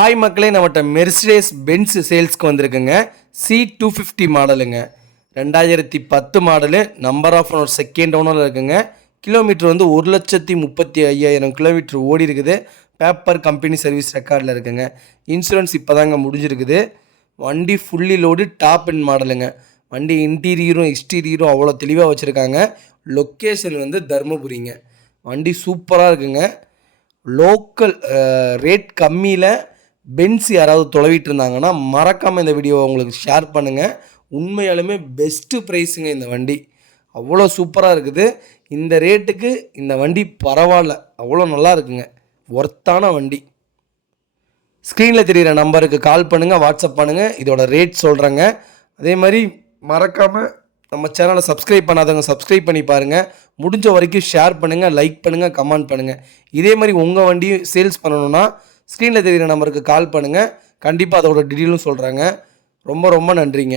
Hi மக்களே, நம்மகிட்ட Mercedes Benz சேல்ஸ்க்கு வந்திருக்குங்க. C250 மாடலுங்க. 2010 model. Number of owner second ஓனரில் இருக்குங்க. கிலோமீட்டர் வந்து 1,35,000 கிலோமீட்டர் ஓடி இருக்குது. பேப்பர் கம்பெனி சர்வீஸ் ரெக்கார்டில் இருக்குங்க. இன்சூரன்ஸ் இப்போ தாங்க முடிஞ்சிருக்குது. வண்டி ஃபுல்லி லோடு டாப் அண்ட் மாடலுங்க. வண்டி இன்டீரியரும் எக்ஸ்டீரியரும் அவ்வளோ தெளிவாக வச்சுருக்காங்க. லொக்கேஷன் வந்து தருமபுரிங்க. வண்டி சூப்பராக இருக்குங்க. லோக்கல் ரேட் கம்மியில் பென்ஸ் யாராவது தொலைவிட்டு இருந்தாங்கன்னா மறக்காமல் இந்த வீடியோவை உங்களுக்கு ஷேர் பண்ணுங்கள். உண்மையாலுமே பெஸ்ட்டு ப்ரைஸுங்க. இந்த வண்டி அவ்வளோ சூப்பராக இருக்குது. இந்த ரேட்டுக்கு இந்த வண்டி பரவாயில்ல, அவ்வளோ நல்லா இருக்குங்க. ஒர்த்தான வண்டி. ஸ்க்ரீனில் தெரிகிற நம்பருக்கு கால் பண்ணுங்கள், வாட்ஸ்அப் பண்ணுங்கள். இதோட ரேட் சொல்கிறேங்க. அதே மாதிரி மறக்காமல் நம்ம சேனலை சப்ஸ்கிரைப் பண்ணாதவங்க சப்ஸ்கிரைப் பண்ணி பாருங்கள். முடிஞ்ச வரைக்கும் ஷேர் பண்ணுங்கள், லைக் பண்ணுங்கள், கமெண்ட் பண்ணுங்கள். இதே மாதிரி உங்கள் வண்டியும் சேல்ஸ் பண்ணணுன்னா ஸ்க்ரீனில் தெரிகிற நம்பருக்கு கால் பண்ணுங்கள். கண்டிப்பாக அதோட டீட்டெயிலும் சொல்கிறாங்க. ரொம்ப ரொம்ப நன்றிங்க.